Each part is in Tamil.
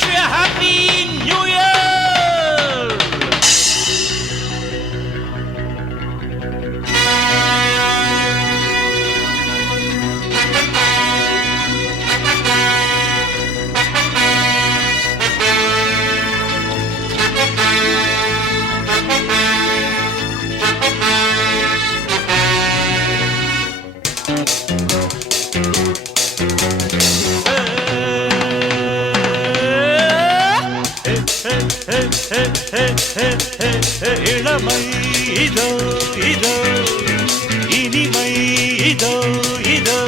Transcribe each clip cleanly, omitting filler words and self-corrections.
wish you a happy new year. இளமை இதோ இதோ இனிமை இதோ இதோ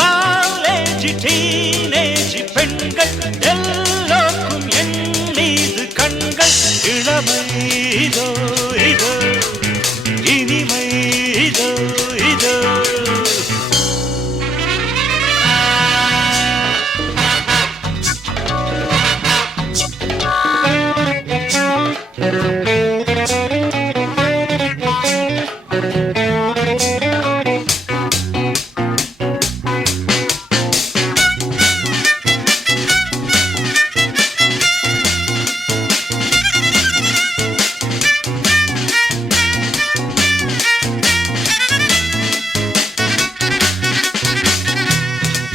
காலேஜ் டீனேஜ் பெண்கள் எல்லோருக்கும் என் மீது கண்கள் இளமை இதோ இதோ இனிமை இதோ இதோ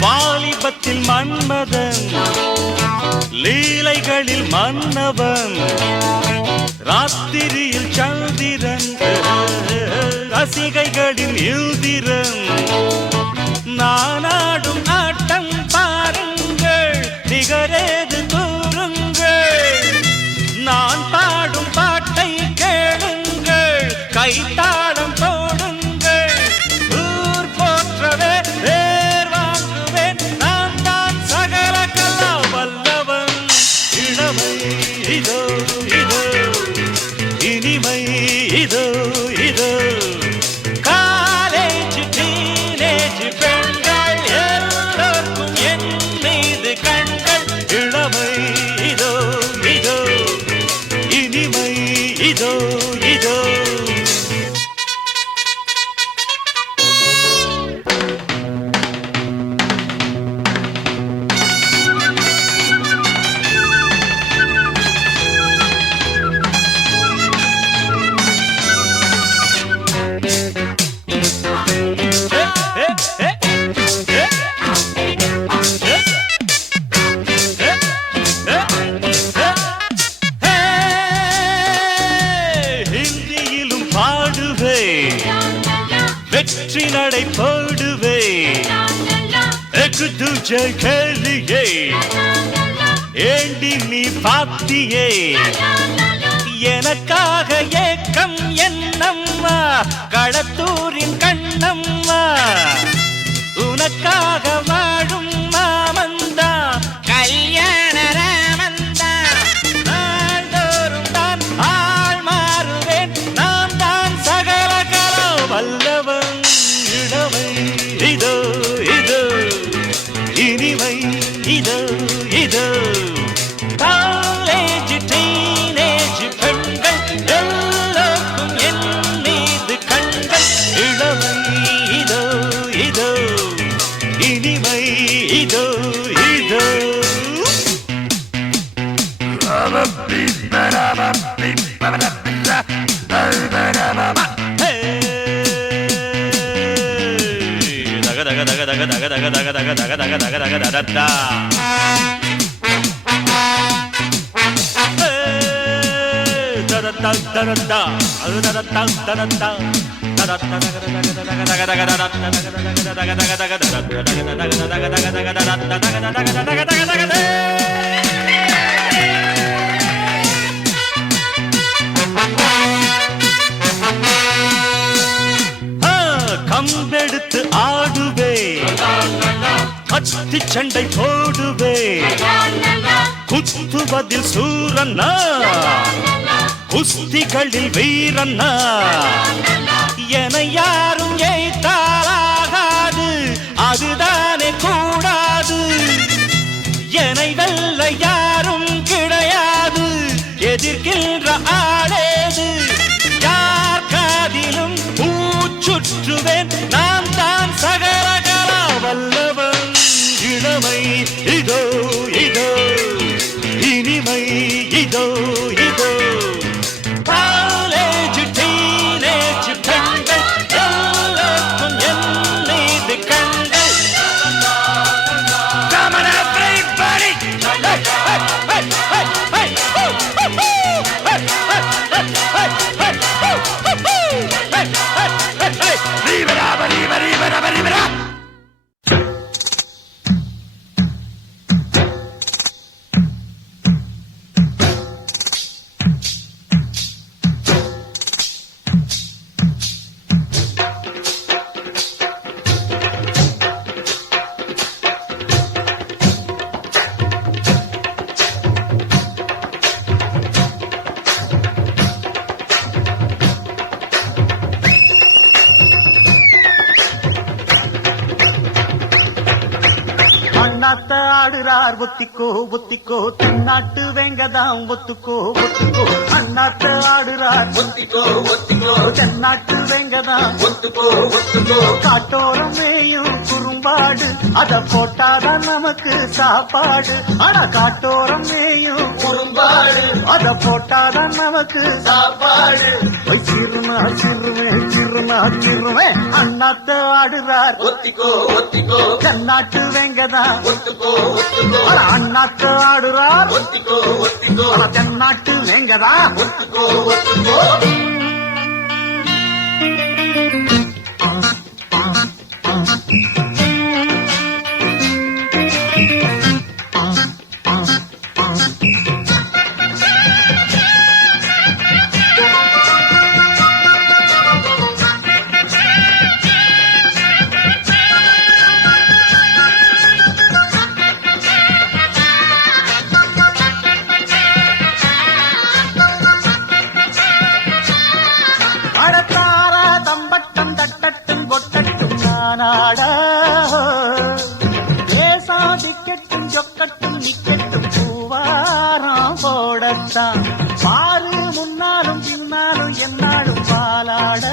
வாலிபத்தில் மன்மதன் லீலைகளில் மன்னவன் ராத்திரியில் சந்திரன் ரசிகைகளின் இந்திரன் நானாடும் ஆட்டம் பாருங்கள் நிகரேது கூறுங்கள் நான் பாடும் பாட்டை கேளுங்கள் கைத்தாளம் போடுங்கள் ஊர் போற்றவே பேர் வாங்குவேன் நான் தான் சகல கலா வல்லவன் இளமை இதோ இதோ இனிமை இதோ இதோ காலேஜ் டீனேஜ் பெண்கள் எல்லோருக்கும் என் மீது கண்கள் இளமை இதோ இதோ இனிமை இதோ இதோ ஹிந்தியிலும் பாடுவே வெற்றி நடை போடுவே எக்கு துஜை கேளியே ஏண்டி நீ பாத்தியே எனக்காக ஏக்கம் என்னம்மா களத்தூரின் கண்ணம்மா உனக்காக வாழும் மாமந்தா கல்யாண ராமந்தா நாள்தோறும் தான் ஆள் மாறுவேன் நான் தான் சகல கலா வல்லவன் இளமை இதோ இதோ இனிமை இதோ இதோ காலேஜ் டீனேஜ் பெண்கள் எல்லோருக்கும் என் மீது கண்கள் இளமை இதோ இதோ இனிமை இதோ இதோ தக தக தக தக தக தக தக தக தக தக தக தக தக தக கம்பெடுத்து ஆடுவே கத்தி சண்டை போடுவே குத்துவதில் சூரன்னா குஸ்திகளில் வீரன்னா என யாரும் ஏய்த்தாலாகாது அதுதானே கூடாது என்னை வெல்ல யாரும் கிடையாது எதிர்க்கின்ற ஆளேது யார் காதிலும் பூச்சுற்றுவேன் நான் தான் சகல கலா வல்லவன் இளமை இதோ இதோ ஆடுறார் ஒத்திக்கோ ஒத்திக்கோ தென்னாட்டு வெங்கதாம் ஒத்துக்கோ ஒத்துக்கோ அண்ணாத்த ஆடுறார் ஒத்திக்கோ ஒத்திக்கோ தென்னாட்டு வெங்கதாம் ஒத்துக்கோ ஒத்துக்கோ காட்டோரம் மேயும் குறும்பாடு அத போட்டாதான் நமக்கு சாப்பாடு ஆனா காட்டோரம் மேயும் குறும்பாடு அத போட்டாதான் நமக்கு சாப்பாடு சிறுமா சிறுவேன் சிறுமா சிறுவேன் அண்ணாத்த ஆடுறார் ஒத்திக்கோ ஒத்திக்கோ தென்னாட்டு வெங்கதான் ஒத்துக்கோ ஒத்துக்கோ அண்ணாத்த ஆடுறார் ஒத்திக்கோ ஒத்திக்கோ தென்னாட்டு வெங்கதான் ஒத்துக்கோ ஒத்துக்கோ அடத்தாரா தம்பட்டம் தட்டட்டும் கொட்டட்டும் நானாட தேசம் திக்கட்டும் சொக்கட்டும் நிக்கட்டும் பூவாரம் போடத்தான் பாரு முன்னாலும் பின்னாலும் என்னாலும் பாலாட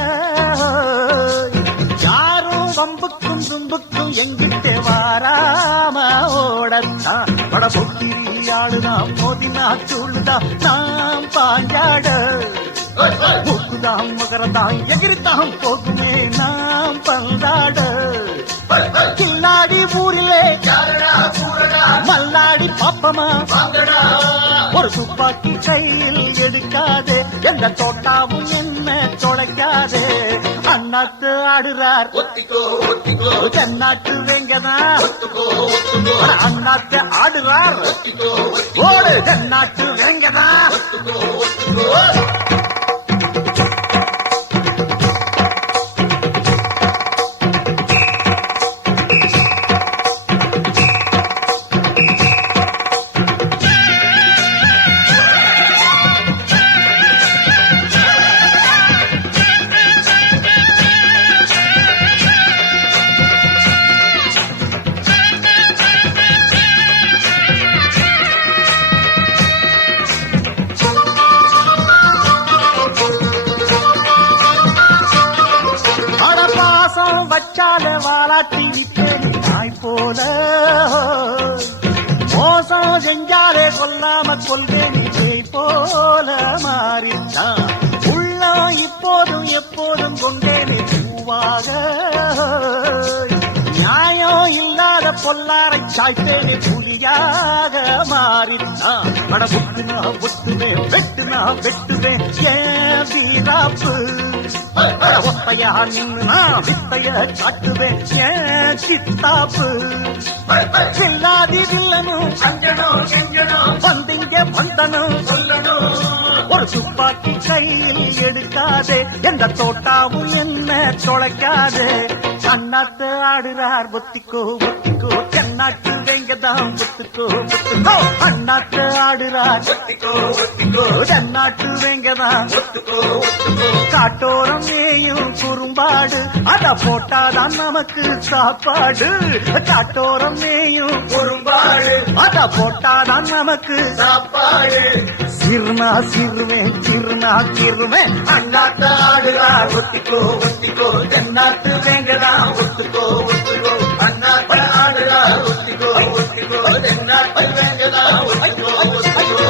யாரும் வம்புக்கும் தும்புக்கும் எங்கிட்ட வாராம ஓடத்தான் பட பொக்கிரி ஆளுதான் மோதினா சூழுதான் நாம் பாஞ்சாட மூக்குதாம் மகரதாம் எகிரித்தாம் போகுமே நாம் பந்தாட கில்லாடி ஊரிலே மல்லாடி பாப்பமா ஒரு துப்பாக்கி கையில் எடுக்காதே எந்த தோட்டாவும் என்ன தொலைக்காதே அண்ணாத்து ஆடுறார் ஒத்திக்கோ ஒத்திக்கோ தென்னாட்டு வெங்கதான் ஒத்துக்கோ ஒத்துக்கோ அண்ணாத்து ஆடுறார் ஒத்திக்கோ ஓடு தென்னாட்டு வெங்கதான் ஒத்துக்கோ ஒத்துக்கோ பாசம் வச்சால வாலாட்டி இப்பேனி தாய் போல மோசம் செஞ்சாலே கொல்லாம கொல்வேனி ஜெய் போல மாறித்தான் உள்ளம் இப்போதும் எப்போதும் கொண்டேனே பூவாக நியாயம் இல்லாத பொல்லாரை சாய்த்தேனே புலியாக மாறித்தான் பட புட்டுனா புட்டுவேன் வெட்டுனா வெட்டுவேன் ஏன் வீராப்பு ஒத்தையா நின்று நான் வித்தைய காட்டுவேன் ஏன் சித்தாப்பு சில்லாதி வில்லனும் அஞ்சனும் செஞ்சனும் வந்திங்க வந்தனும் சொல்லணும் ஒரு துப்பாக்கி கையில் எடுக்காதே எந்த தோட்டாவும் என்ன தொலைக்காதே அண்ணாத்து ஆடுறார் ஒத்திக்கோ ஒத்திக்கோ தென்னாட்டு வெங்கதான் ஒத்துக்கோ ஒத்துக்கோ அண்ணாத்து ஆடுறார் ஒத்திக்கோ ஒத்திக்கோ தென்னாட்டு வெங்கதான் ஒத்துக்கோ ஒத்துக்கோ காட்டோரம் மேயும் குறும்பாடு அத போட்டாதான் நமக்கு சாப்பாடு காட்டோரம் மேயும் குறும்பாடு அத போட்டாதான் நமக்கு சாப்பாடு சிறுனா சிறுவேன் சிறுனா சிறுவேன் அண்ணாத்த ஆடுறார் ஒத்திக்கோ ஒத்திக்கோ தென்னாட்டு வேங்கதான் ஒத்துக்கோ ஒத்துக்கோ அண்ணாத்த ஆடுறார் ஒத்திக்கோ ஒத்திக்கோ தென்னாட்டு வேங்கடா ஒத்திக்கோ ஒத்திக்கோ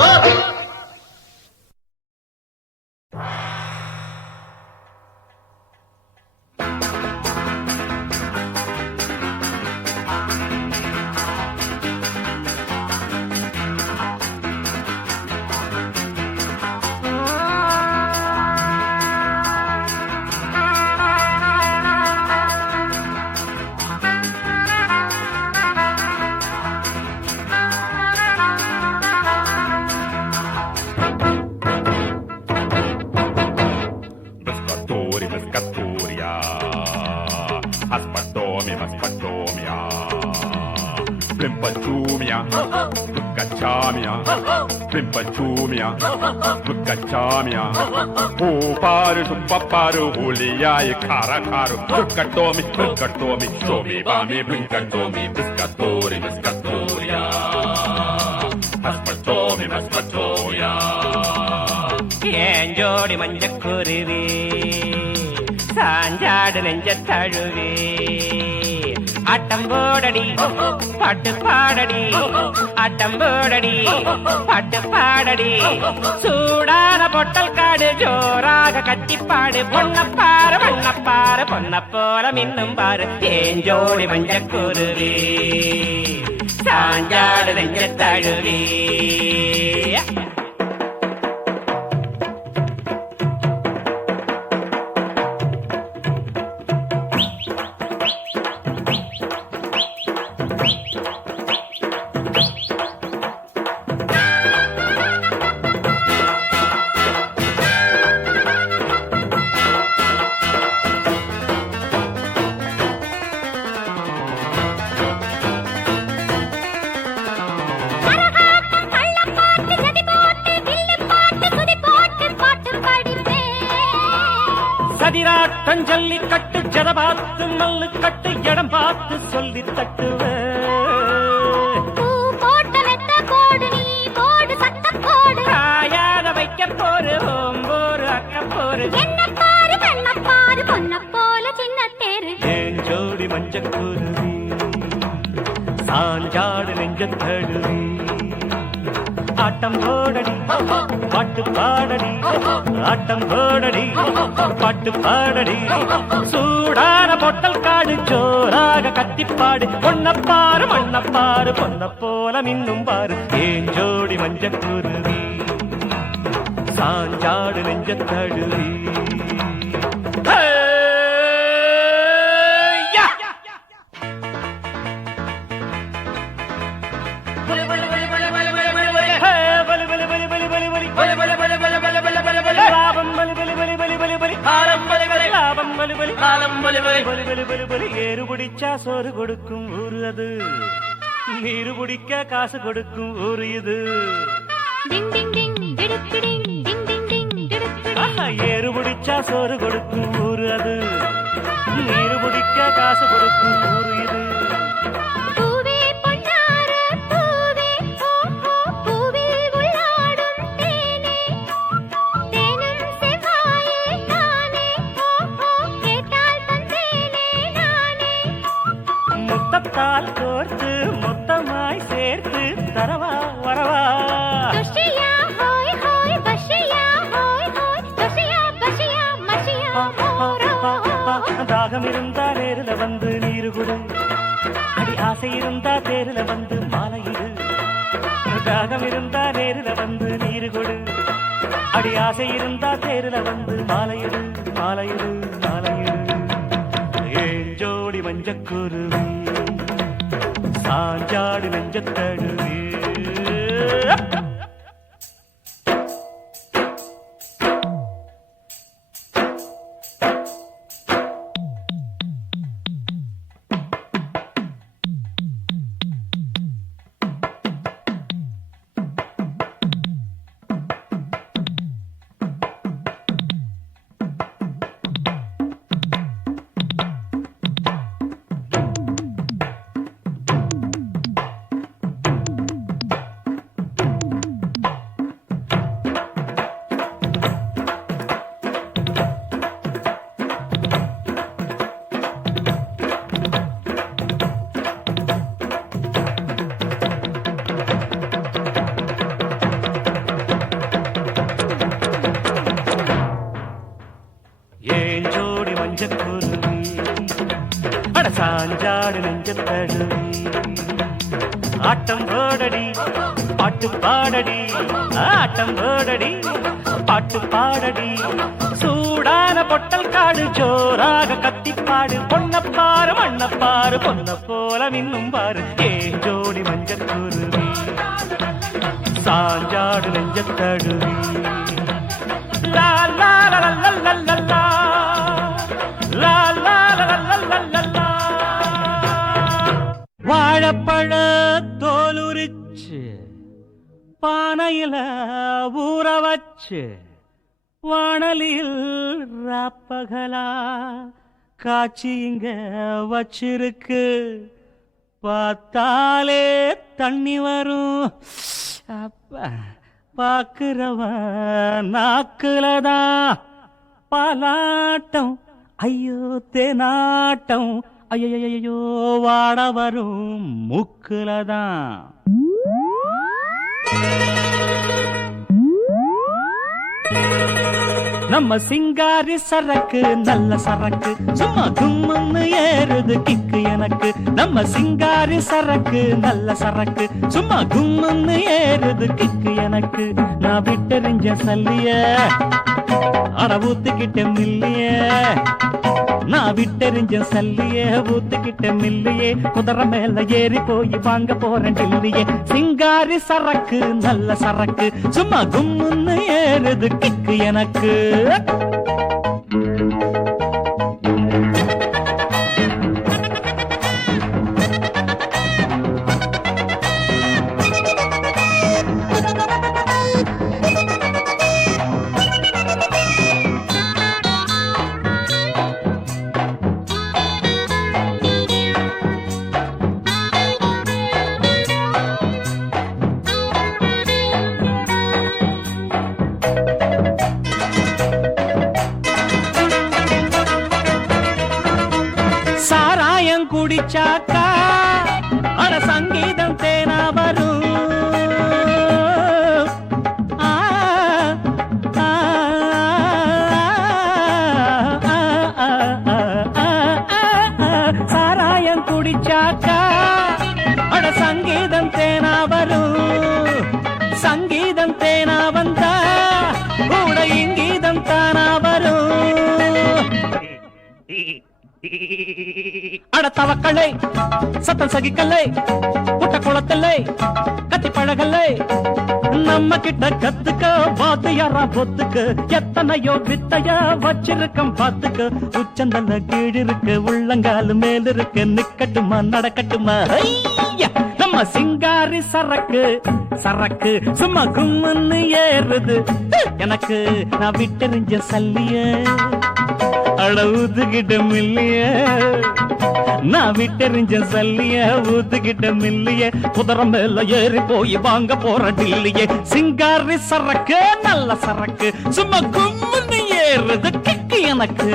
Cacciamia, pimpacciumia, cacciamia, pare su paparo, hulia e cara caro, buccatomi, shomi, bami, buccatomi, biscatoria, maspatoia. ஏன் ஜோடி மஞ்சக்குருவி சாஞ்சாடு நெஞ்ச தழுவி ஆட்டம் போடடி பாட்டு பாடடி ஆட்டம் போடடி பாட்டு பாடடி சூடான பொட்டல் காடு ஜோராக கட்டிப்பாடு பொன்னப்பாரு வண்ணப்பாரு பொன்ன போல மின்னும் பாரு ஏன் ஜோடி மஞ்சக்குருவி சாஞ்சாடு நெஞ்ச தழுவி சதிராட்டம் ஜல்லி கட்டு ஜட பார்த்து மல்லு கட்டு இடம் பார்த்து சொல்லி தட்டுவ காயாத வைக்க போரு ஓம்போரு அக்க போரு ஏன் ஜோடி மஞ்சக்குருவி சாஞ்சாடு நெஞ்ச தழுவி ஆட்டம் போடடி பாட்டு பாடடி ஆட்டம் போடடி பாட்டு பாடடி சூடான பொட்டல் காடு ஜோராக கத்திப்பாடு பொன்னப்பாரு மண்ணப்பாரு பொன்ன போல மின்னும் பாரு ஏன் ஜோடி மஞ்சக்குருவி சாஞ்சாடு நெஞ்ச தழுவி ஏறு பிடிச்சா சோறு கொடுக்கும் ஊரு அது நீரு பிடிக்க காசு கொடுக்கும் ஊரு இது ஏறு பிடிச்சா சோறு கொடுக்கும் ஊரு அது நீரு பிடிக்க காசு கொடுக்கும் ஊரு இது முத்தத்தால் கோர்த்து மொத்தமாய் சேர்த்து தரவா வரவா தாகம் இருந்தா நேருல வந்து நீரு குடு அடி ஆசை இருந்தா தேருல வந்து மாலையிடு தாகம் இருந்தா நேருல வந்து நீரு குடு அடி ஆசை இருந்தா தேருல வந்து மாலையிடு மாலையிடு மாலையிடு ஏன் ஜோடி மஞ்சக்குருவி சாஞ்சாடு நெஞ்ச தழுவி சாஞ்சாடு நெஞ்ச தழுவி ஆட்டம் போடடி பாட்டு பாடடி ஆட்டம் போடடி பாட்டு பாடடி சூடான பொட்டல் காடு ஜோராக கத்திப்பாடு பொன்னப்பாரு மண்ணப்பாரு பொன்ன போல மின்னும் பாரு ஏன் ஜோடி மஞ்சக்குருவி சாஞ்சாடு நெஞ்ச தழுவி லா லா லா லா லா லா லா லா லா லா லா லா வாழைப்பழ தோலுரிச்சு பானையில ஊற வச்சு வாணலில் ராப்பகலா காட்சி இங்க வச்சிருக்கு பார்த்தாலே தண்ணி வரும் அப்ப பாக்குறவன் நாக்குலதான் பாலாட்டம் ஐயோ தேனாட்டம் ஐயோ வாட வரும் மூக்குலதான் நம்ம சிங்காரி சரக்கு நல்ல சரக்கு சும்மா கும்முன்னு ஏறுது கிக்கு எனக்கு நம்ம சிங்காரி சரக்கு நல்ல சரக்கு சும்மா கும்முன்னு ஏறுது கிக்கு எனக்கு நான் விட்டெறிஞ்ச சல்லிய அட ஊத்துக்கிட்ட மில்லிய நான் விட்டெறிஞ்ச சல்லிய ஊத்துக்கிட்ட மில்லியே குதிரை மேல ஏறி போய் வாங்க போறேன் டில்லியே சிங்காரி சரக்கு நல்ல சரக்கு சும்மா கும்முன்னு ஏறுது கிக்கு எனக்கு குடிச்சாக்கா அட சங்கீதம் தேனா வரும் சாராயம் குடிச்சாக்கா அட சங்கீதம் தேனா வரும் சங்கீதம் தேனா வந்தா கூட இங்கீதம் தானா வரும் அட தவக்கலை சத்தம் சகிக்கலை புட்ட குளத்தலை கத்தி பழகலை நம்ம கிட்ட கத்துக்க வாத்தியாரா பொத்துக்கு எத்தனையோ வித்தைய வச்சிருக்கம் பாத்துக்கு உச்சந்தல்ல கீழிருக்கு உள்ளங்காலு மேலிருக்கு நிக்கட்டுமா நடக்கட்டுமா நம்ம சிங்காரி சரக்கு சரக்கு சும்மா கும்முன்னு ஏறுது எனக்கு நான் விட்டெறிஞ்ச சல்லிய அட ஊத்துக்கிட்ட மில்லிய நான் விட்டெறிஞ்ச சல்லிய ஊத்துக்கிட்ட மில்லிய குதிரை மேல ஏறி போய் வாங்க போற டில்லியே சிங்காரி சரக்கு நல்ல சரக்கு சும்மா கும்முன்னு ஏறுது கிக்கு எனக்கு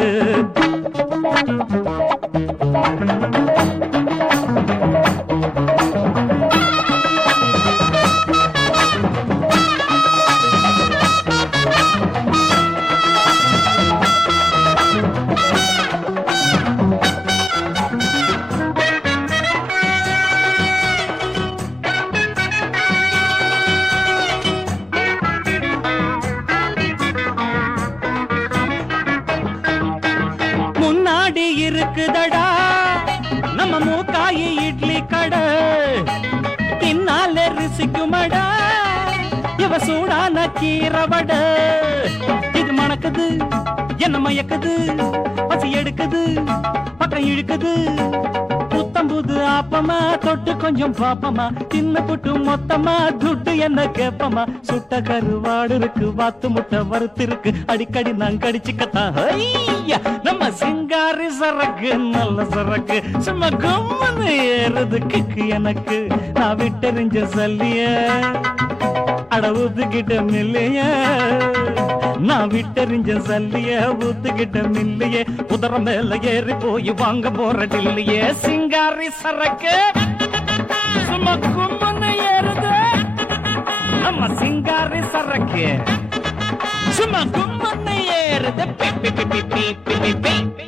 இருக்குதடா நம்ம மூக்காயி இட்லி கடை தின்னால ரிசிக்குமடா இவ சூடான கீரவட இது மணக்குது என்ன மயக்குது பசி எடுக்குது பக்கம் இழுக்குது புத்தம்புது ஆப்பமா தொட்டு கொஞ்சம் பாப்பமா தின்னு புட்டு மொத்தமா துட்டு என்ன கேப்பமா சுட்ட கருவாடு இருக்கு வாத்து முட்டை வறுத்து இருக்கு அடிக்கடி நான் கடிச்சுக்கத்தான் நம்ம சிங்காரி சரக்கு நல்ல சரக்கு சும்மா கும்முன்னு ஏறுது கிக்கு எனக்கு நான் விட்டெறிஞ்ச சல்லிய அட ஊத்துக்கிட்ட மில்லைய நான் விட்டெறிஞ்ச சல்லிய ஊத்துக்கிட்ட மில்லையே குதிரை மேல ஏறி போய் வாங்க போற டில்லியே சிங்காரி சரக்கு சும்மா கும்முன்னு ஏறுது நம்ம சிங்காரி சரக்கு சும்மா கும்முன்னு ஏறுது பி பி பி பி பி பி பி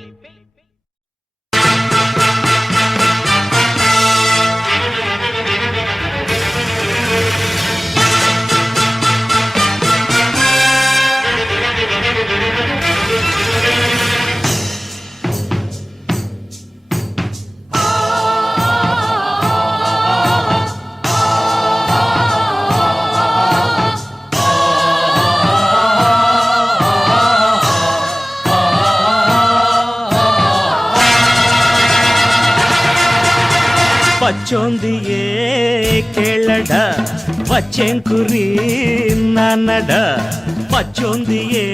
பச்சோந்தியே கேளடா வச்சேன் குறி நானடா பச்சோந்தியே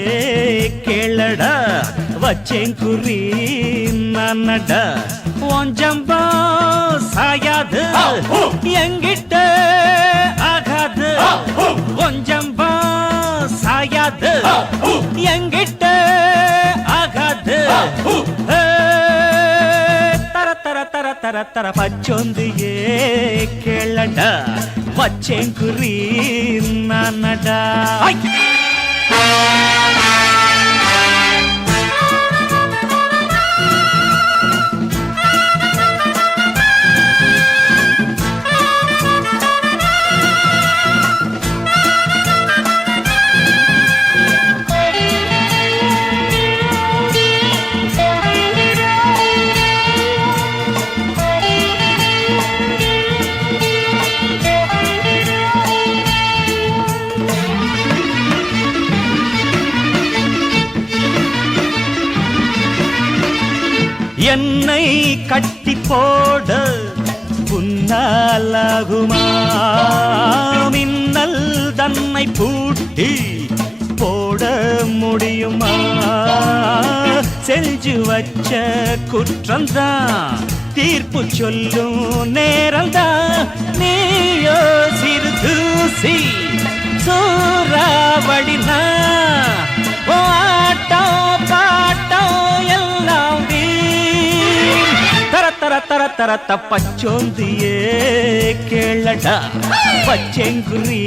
கேளடா வச்சேன் குறி நானடா ஒஞ்சம்பா சாயாது எங்கிட்ட ஆகாது ஒஞ்சம்பா சாயாது எங்கிட்ட ஆகாது தர தர தர தர தர பச்சோந்தியே கேளடா வச்சேன் குறி நானடா என்னை கட்டி போட புன்னாலாகுமா மின்னல் தன்னை பூட்டி போட முடியுமா செஞ்சு வச்ச குற்றம்தான் தீர்ப்பு சொல்லும் நேரம்தான் நீயோ சிறு தூசி சூறாவளினா ஆட்டம் பாட்டம் எல்லாம் தர தர தர தர தப்பச்சோந்தியே கேளடா பச்செங்குரி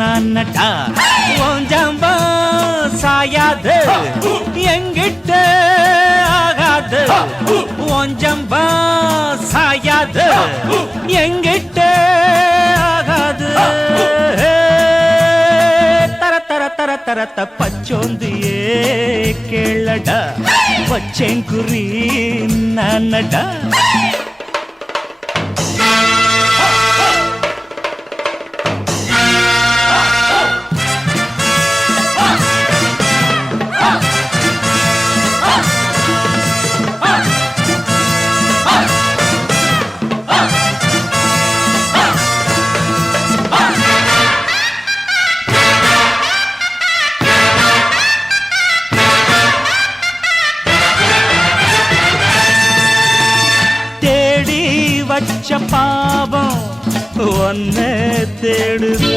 நானடா ஓஞ்சம்பா சாயாது எங்கிட்ட ஆகாது ஓஞ்சம்பா சாயாது எங்கிட்ட ஆகாது தர தர தர தர தப்பச்சோந்தியே கேளடா பச்செங்குரி நானடா வச்ச பாவம் ஒன்ன தேடுது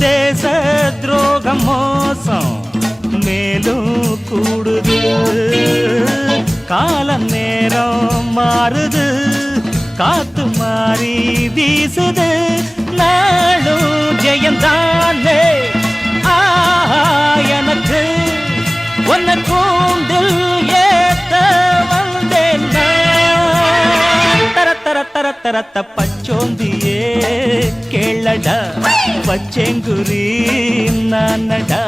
தேச துரோகம் மோசம் மேலும் கூடுது கால நேரம் மாறுது காத்து மாறி வீசுது நாளும் ஜெயந்தானே எனக்கு ஒன்ன கூண்டில் ஏத்த வந்தேன் தர தர தர தர தப்பச்சோந்தியே கேளடா பச்செங்குரி நானடா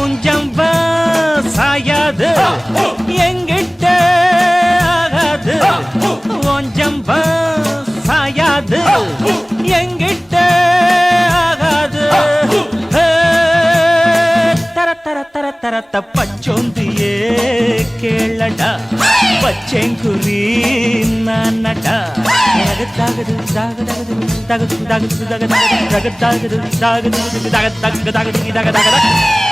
உஞ்சம்பா சாயாது எங்கிட்ட ஆகாது ஒஞ்சம்பா சாயாது எங்கிட்ட ஆகாது தர தர தர தர தப்பச்சோந்தியே கேளடா பச்செங்குரி நானடா தகது தகது தகது தகது தகது தகது தகது தகது தகது தகது தகது தகது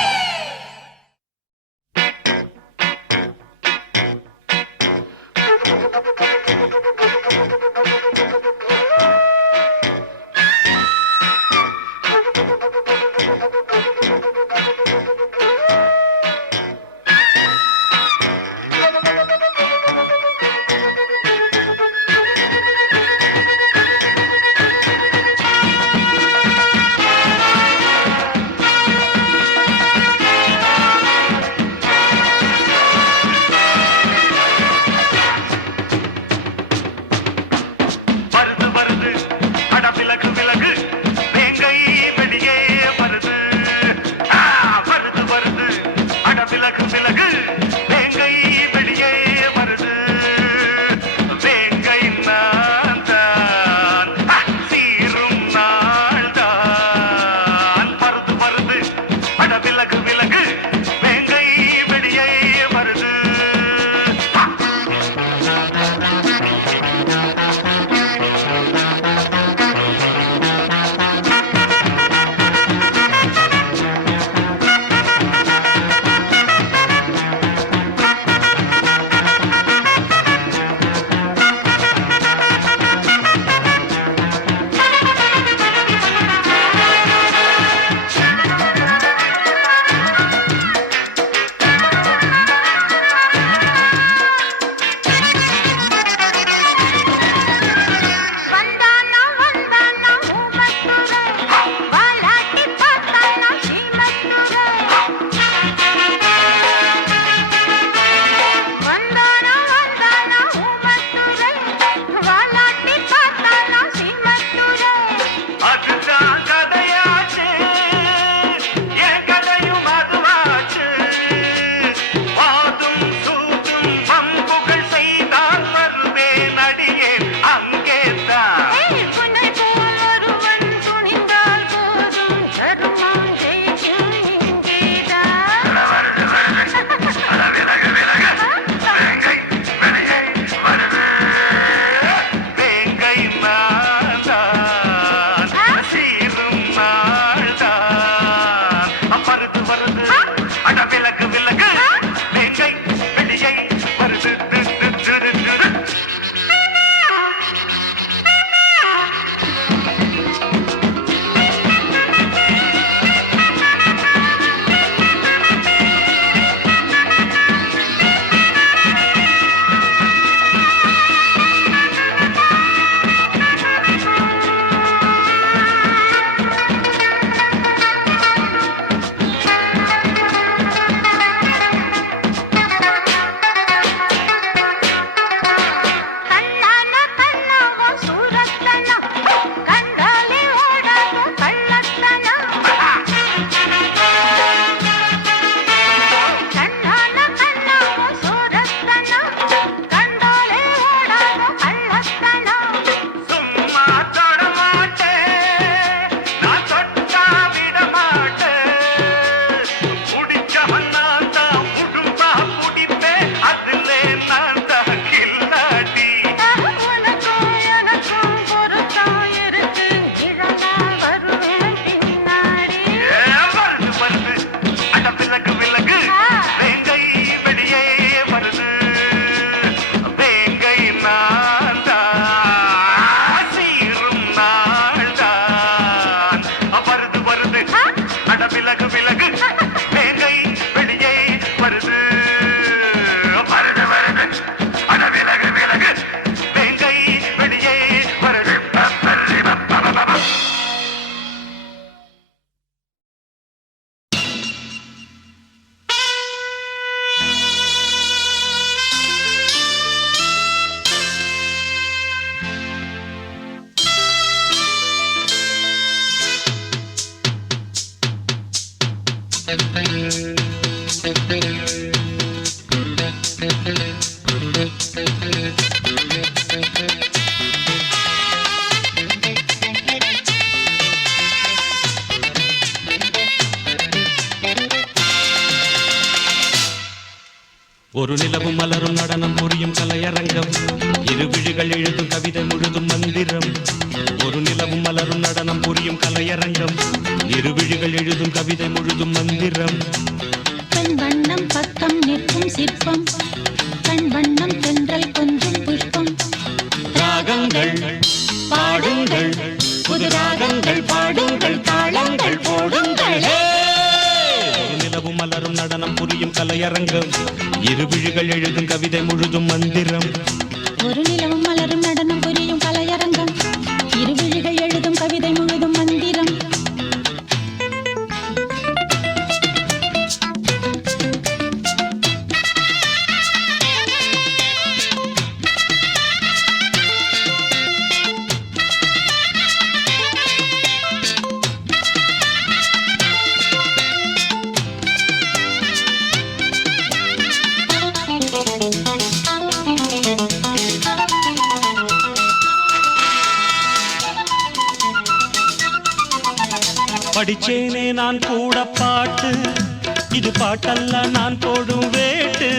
ஒரு நிலவும் மலரும் நடனம் புரியும் கலையரங்கம் இரு விழிகள் எழுதும் கவிதை முழுதும் மந்திரம் ஒரு நிலவும் மலரும் நடனம் புரியும் கலையரங்கம் இரு விழிகள் எழுதும் கவிதை முழுதும் மந்திரம் கண் வண்ணம் பக்கம் நிற்கும் சிற்பம் கண் வண்ணம் தென்றல் கொஞ்சம் புஷ்பம் ராகங்கள் பாடுங்கள் புது ராகங்கள் பாடுங்கள் தாளங்கள் போடுங்கள் ஒரு நிலவும் மலரும் நடனம் புரியும் கலையரங்கம் இரு விழிகள் எழுதும் கவிதை முழுதும் மந்திரம் ஒரு நிலவும் மலரும் நடனம் புரியும் கலையரங்கம் இரு விழிகள் எழுதும் கவிதை முழுதும் மந்திரம் படிச்சேனே நான் கூட பாட்டு இது பாட்டல்ல நான் போடும் வேட்டு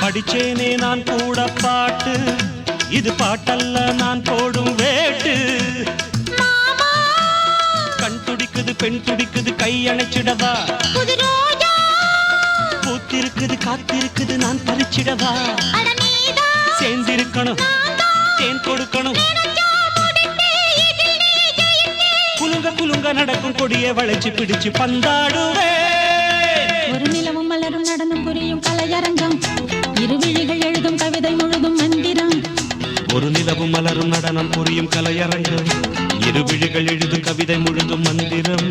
படிச்சேனே நான் கூட பாட்டு இது பாட்டல்ல நான் போடும் வேட்டு கண் துடிக்குது பெண் துடிக்குது கை அணைச்சிடவா பூத்திருக்குது காத்திருக்குது நான் பறிச்சிடவா சேர்ந்திருக்கணும் தேன் கொடுக்கணும் குலுங்க குலுங்க நடக்கும் கொடியை வளைச்சு பிடிச்சு பந்தாடுவே ஒரு நிலவும் மலரும் நடனம் புரியும் கலையரங்கம் இரு விழிகள் எழுதும் கவிதை முழுதும் மந்திரம் ஒரு நிலவும் மலரும் நடனம் புரியும் கலையரங்கம் இரு விழிகள் எழுதும் கவிதை முழுதும் மந்திரம்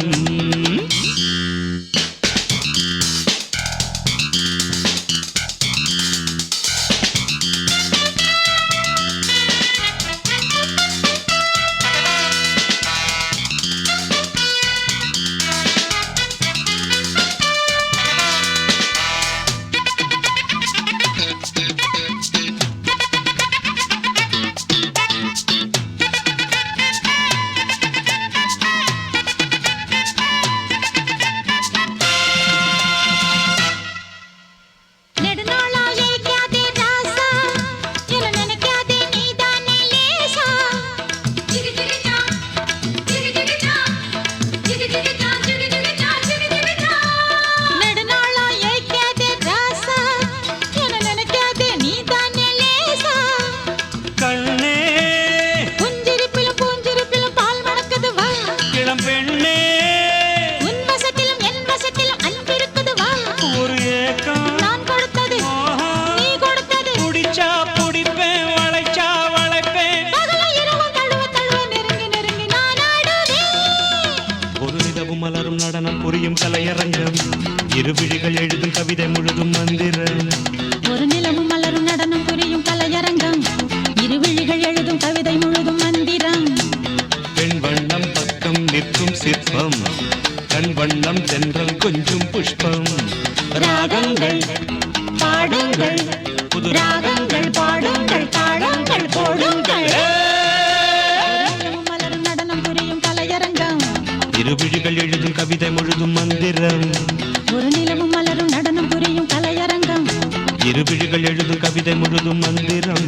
கலையரங்கம் இரு விழிகள் எழுதும் கவிதை முழுதும் மந்திரம் ஒரு நிலவும் மலரும் நடனம் புரியும் கலையரங்கம் இரு விழிகள் எழுதும் கவிதை முழுதும் மந்திரம் பெண் வண்ணம் பக்கம் நிற்கும் சிற்பம் கண் வண்ணம் தென்றல் கொஞ்சம் புஷ்பம் ராகங்கள் பாடுங்கள் புது ராகங்கள் பாடுங்கள் தாளங்கள் போடுங்கள் மலரும் நடனம் புரியும் கலையரங்கம் இரு விழிகள் எழுதும் கவிதை முழுதும் மந்திரம் ஒரு நிலவும் மலரும் நடனம் புரியும் கலையரங்கம் இரு விழிகள் எழுதும் கவிதை முழுதும் மந்திரம்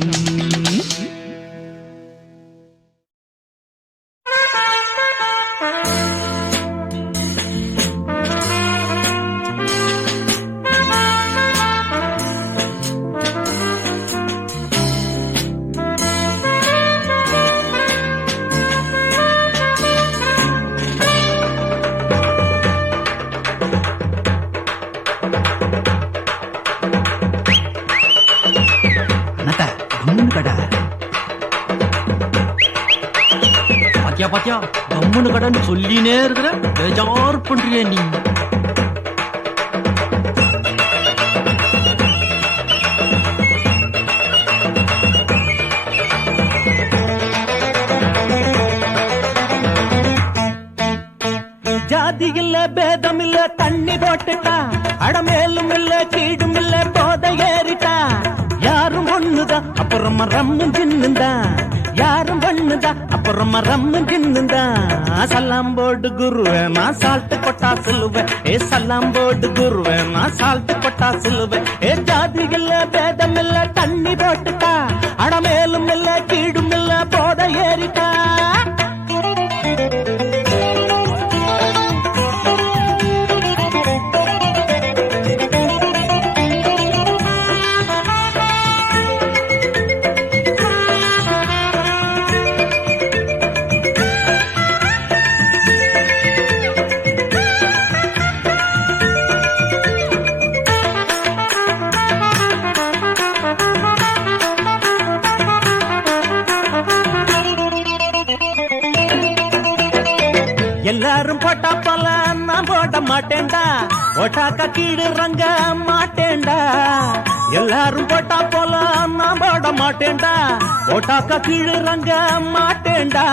பாத்தியா கம்முன்னு கடன்னு சொல்லினே இருக்கிற பேஜார் பண்றிய நீ பேதம் இல்ல தண்ணி போட்டுட்டா அடமேலும் இல்ல கீடும் இல்ல போத ஏறிட்டா யாரும் ஒண்ணுதான் அப்புறமா ரம்மும் சின்னுதான் யாரும் ஒண்ணுதான் அப்புறமா ரம்மும் சின்னுதான் சல்லாம் போடு குருவே நான் சால்ட்டு கொட்டா சொல்லுவேன் ஏ சல்லாம் போடு குருவே நான் சால்ட்டு கொட்டா சொல்லுவேன் ஏ ஜாதி இல்ல பேதம் இல்ல தண்ணி போட்டுட்டா அடமேலும் இல்ல கீடும் இல்ல போத ஏறிட்டா எல்லாரும் போட்டா போல நான் போட மாட்டேன்டா ஓட்டாக்கா கீடு ரங்க மாட்டேன்டா எல்லாரும் போட்டா போல நான் போட மாட்டேன்டா ஓட்டாக்கா கீழு ரங்க மாட்டேன்டா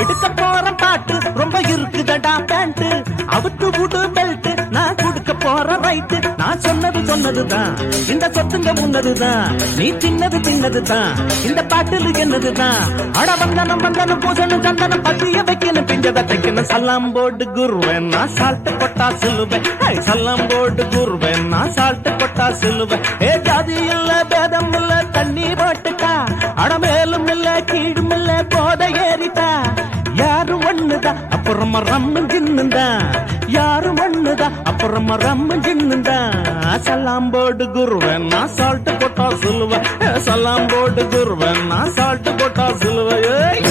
எடுக்க போற பாட்டு ரொம்ப இருக்குதடா பேண்ட் அவுத்து விடு பெல்ட் நான் கொடுக்க போற ரைட்டு நான் சொன்னதுதான் இந்த சொத்துங்க முன்னதுதான் நீ தின்னதுதான் இந்த பாட்டுல என்னதுதான் அட வந்தனம் பூசணும் சந்தனம் பத்திய வைக்கணும் பிஞ்சத தைக்கணும் சல்லாம் போடு குருவேன் நான் சால்ட்டு கொட்டா சொல்லுவேன் சல்லாம் போடு குருவேன் நான் சால்ட்டு கொட்டா சொல்லுவேன் ஏ ஜாதி இல்ல பேதம் இல்ல தண்ணி போட்டுட்டா அடமேலும் இல்ல கீடும் இல்ல போத ஏறிட்டா யாரும் ஒண்ணுதான் அப்புறமா ரம்மன் சின்னுதான் யாரும் ஒண்ணுதான் அப்புறமா ரம்மன் சின்னுதான் சல்லாம் போடு குருவேன் நான் சால்ட்டு கொட்டா சொல்லுவேன் சல்லாம் போடு குருவேன் நான் சால்ட்டு கொட்டா சொல்லுவேன்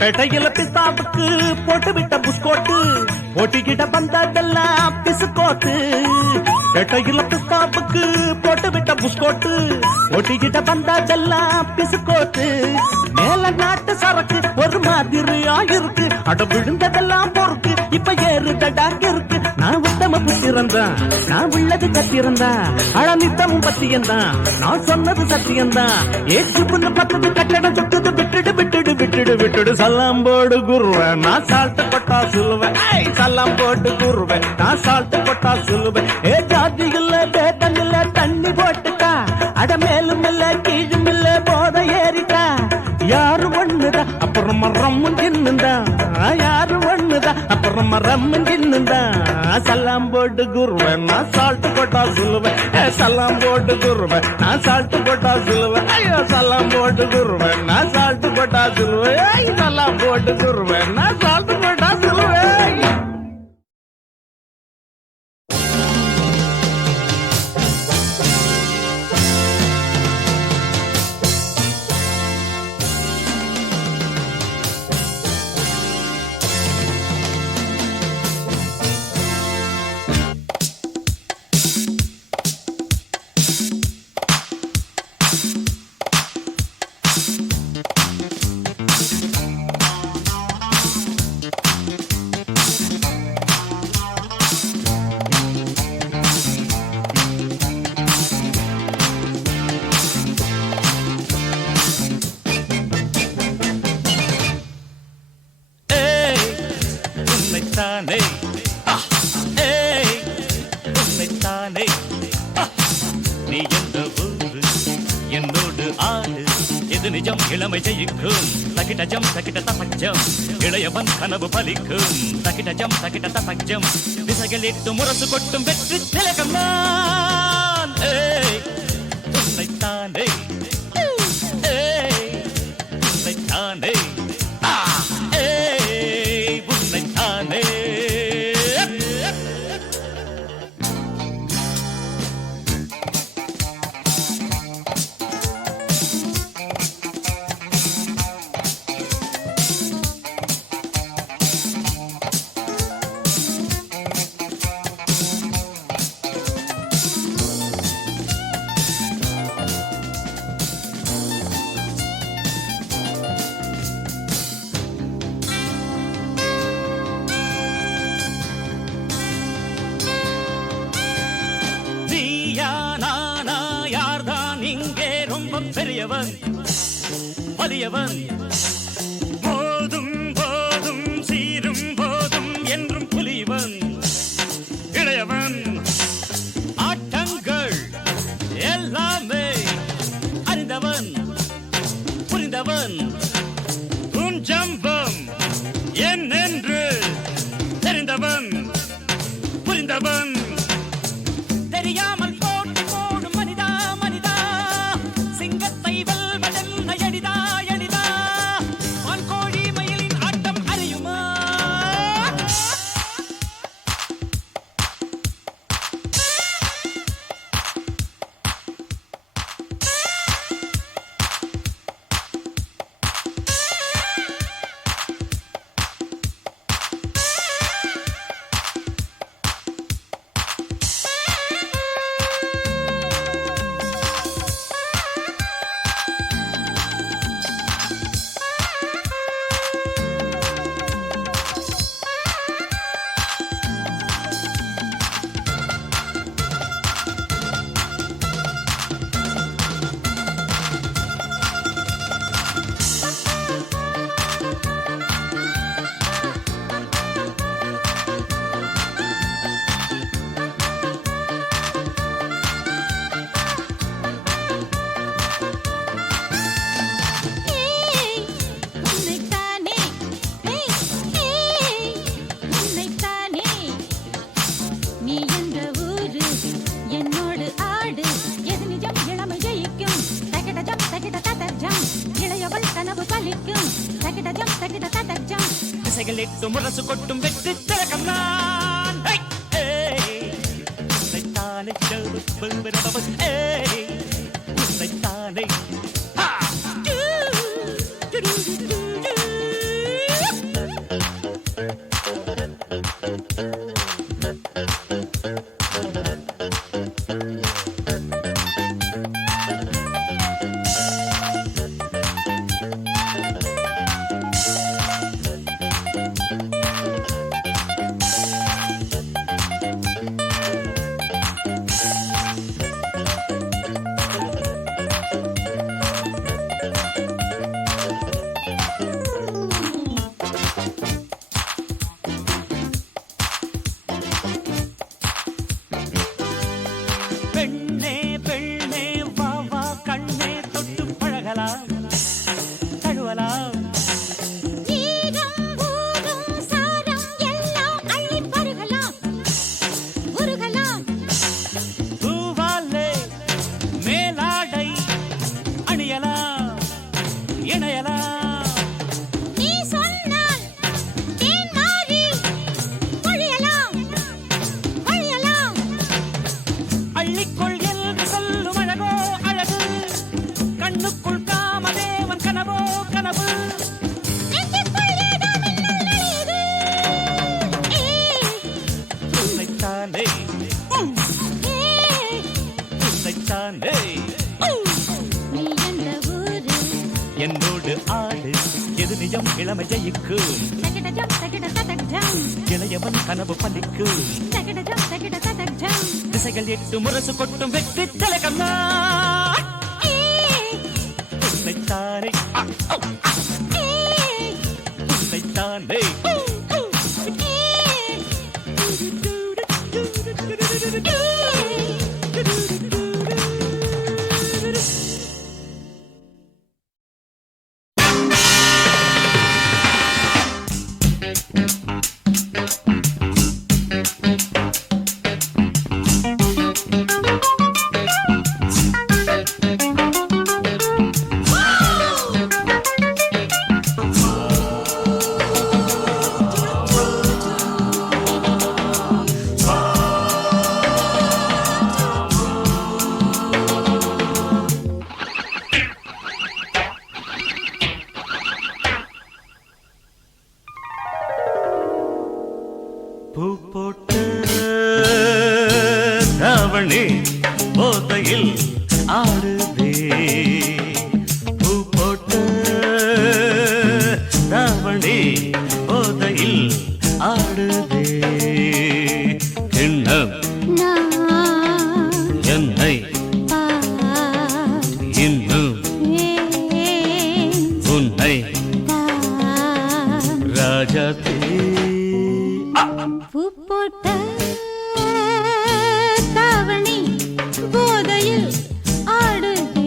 பேட்டையில பிஸ்தாவுக்கு போட்டு விட்ட புஸ்கோட்டு போட்டிக்கிட்ட பந்ததெல்லாம் பிசுக்கோட்டு பேட்டையில பிஸ்தாவுக்கு போட்டு விட்ட புஸ்கோட்டு போட்டிக்கிட்ட பந்ததெல்லாம் பிசுக்கோட்டு மேல நாட்டு சரக்கு ஒரு மாதிரியா இருக்கு அட விழுந்ததெல்லாம் பொறுக்கு இப்ப ஏறுதடா இருக்கு நான் உத்தம புத்திரந்தான் நான் உள்ளது கத்திரந்தான் அட நித்தமும் பத்தியந்தான் நான் சொன்னது சத்தியந்தான் ஏச்சு புண்ணு பத்தது கட்டடம் சொத்துது விட்டுடு சல்லாம் போடு குருவேன் நான் சால்ட்டு கொட்டா சொல்லுவேன் சல்லாம் போட்டு குருவேன் நான் சால்ட்டு கொட்டா சொல்லுவேன் ஏ ஜாதி இல்ல பேதம் இல்ல தண்ணி போட்டுட்டா அடமேலும் இல்ல கீழும் இல்ல போத ஏறிட்டா யாரும் ஒண்ணுதான் அப்புறமா ரம்மன் சின்னுதான் யாரும் ஒண்ணுதான் அப்புறமா ரம்மன் சின்னுதான் சல்லாம் போட்டு குருவேன் நான் சால்ட்டு கொட்டா சொல்லுவேன் சல்லாம் போட்டு குருவேன் நான் சால்ட்டு கொட்டா சொல்லுவேன் ஐயோ சல்லாம் போட்டு குருவேன் நான் சால்ட்டு கொட்டா சொல்லுவேன் சல்லாம் போட்டு குருவேன் நான் சால்ட்டு கொட்டா சொல்லுவேன் நீ எந்த ஊரு என்னோடு ஆடு எது நிஜம் இளமை ஜெயிக்கும் தகிடஜம் தகிட தசஜம் இளையவன் கனவு பலிக்கும் தகிடஜம் தகிட தசஜம் திசைகளிட்டு முரசு கொட்டும் வெற்றி திலகம் நான் உன்னைத்தானே உன்னைத்தானே உன்னைத்தானே பெரியவன் வலியவன் போதும் போதும் சீரும் போதும் என்றும் புலிவன் இளையவன் ஆட்டங்கள் எல்லாமே அறிந்தவன் புரிந்தவன் துஞ்சம்பம் என்னென்று தெரிந்தவன் புரிந்தவன் தெரியாமல் போட்டி போடும் மனிதா மனிதா சிங்கத்தை வெல்வதென்ன எளிதா எளிதா வான்கோழி மயிலின் ஆட்டம் அறியுமா திசைகளிட்டு முரசு கொட்டும் வெற்றி திலகம் நான் உன்னைத்தானே உன்னைத்தானே பெண்ணே பெண்ணே வா வா கண்ணே தொட்டு பழகலாம் தழுவலாம் தூவாலே மேலாடை அணியலாம் இணையலாம் அள்ளிக்கொள் என்று சொல்லும் அழகோ அழகு கண்ணுக்குள் காமதேவன் கனவோ கனவு உன்னைத்தானே உன்னைத்தானே என்னோடு ஆடு எது நிஜம் இளமை ஜெயிக்கும் இளையவன் கனவு பலிக்கும் திசைகள் எட்டு முரசு கொட்டும் வெற்றி திலகம் நான் உன்னைத்தானே உன்னைத்தானே பூ போட்டு தாவணி போதையில் ஆடுதே பூ போட்டு தாவணி போதையில் ஆடுதே கிண்ணம் என்னை இன்னும் ராஜாத்தே பூ போட்ட தாவணி போதையில் ஆடுதே.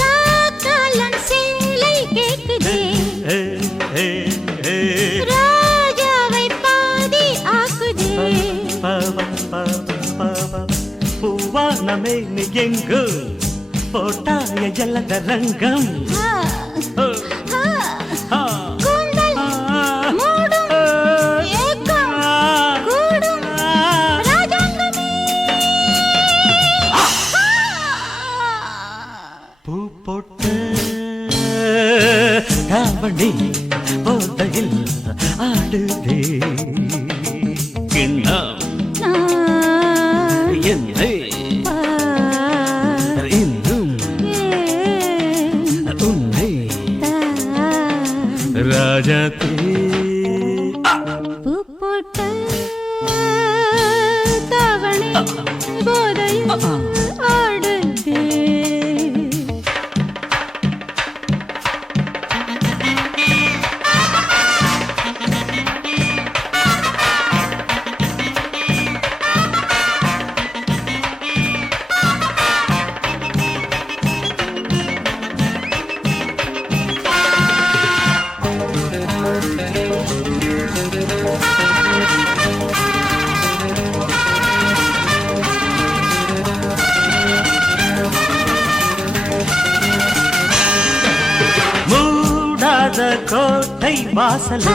ராக்காலன் சேலை கேக்குதே, ராஜாவை பாதி ஆக்குதே. பூவானமே நீ எங்கு போட்டாய ஜலதரங்கம். கூந்தல் மூடும் ஏக்கம் கூடும் ராஜாங்கமே. பூ போட்டு தாவணி போதையில் ஆடுதே. கிண்ணம் என்னை இன்னும் உன்னை ராஜாத்தே. பூ போட்ட தாவணி போதையில் ஆடுதே. மூடாத கோட்டை வாசல்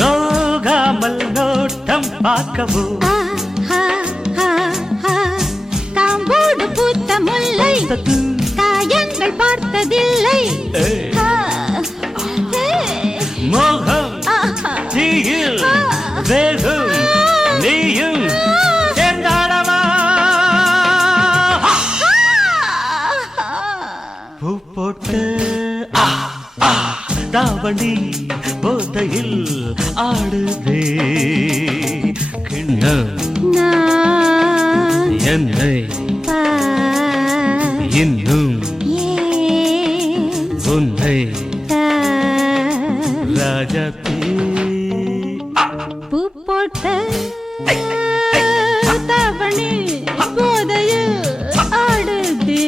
நோகாமல் நோட்டம் பார்க்கவோ. காம்போடு பூத்த முல்லை காயங்கள் பார்த்ததில்லை. மோகம் தீயில் வேகும் நீயும் சேர்ந்தாடவா. பூ போட்டு தாவணி போதையில் ஆடுதே. கிண்ணம் என்னை இன்னும் உன்னை ராஜாத்தே. பூ போட்ட தாவணி போதையில் ஆடுதே.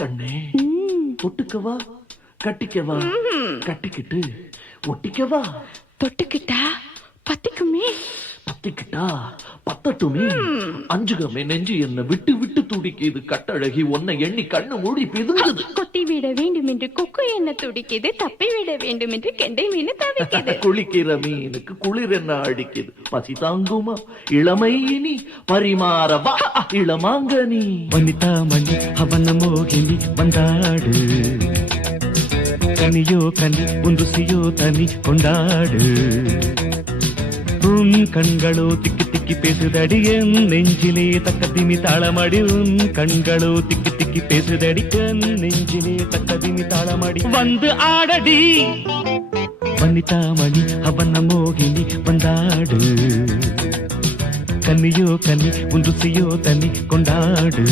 கண்ணே ஒட்டுக்கவா கட்டிக்கவா கட்டிக்கிட்டு ஒட்டிக்கவா. தொட்டுக்கிட்டா பத்திக்குமே. பத்திக்கிட்டா பத்தட்டுமே. அஞ்சுகமே நெஞ்சு என்ன விட்டு விட்டு துடிக்குது. கட்டழகி உன்னை எண்ணி கண்ணு மூடி பிதுங்குது. கொத்தி விட வேண்டும் என்று கொக்கு என்ன துடிக்குது. தப்பி விட வேண்டும் என்று கெண்டை மீன் தவிக்குது. குளிக்கிற மீனுக்கு குளிர் என்ன அடிக்குது. பசி தாங்குமா இளமை இனி பரிமாறவா இளமாங்கனி. வனிதா மணி அவன மோகினி வந்தாடு. கனியோ கனி உன் ருசியோ தனி கொண்டாடு. உன் கண்களோ திக்கி திக்கி பேசுதடி என் நெஞ்சிலே தக்கதிமி தாளமடி. உன் கண்களோ திக்கி திக்கி பேசுதடி என் நெஞ்சிலே தக்கதிமி தாளமடி. வந்து ஆடடி வனிதா மணி அவன மோகினி வந்தாடு. கனியோ கனி உன் ருசியோ தனி கொண்டாடு.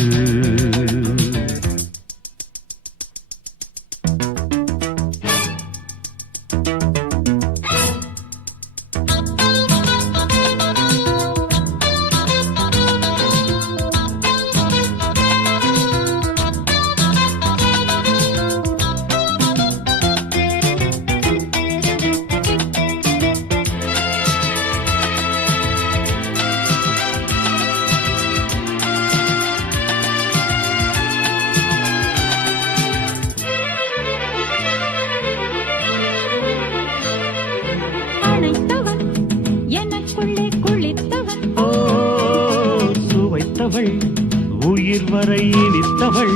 இனித்தவள் உயிர் வரை இனித்தவள்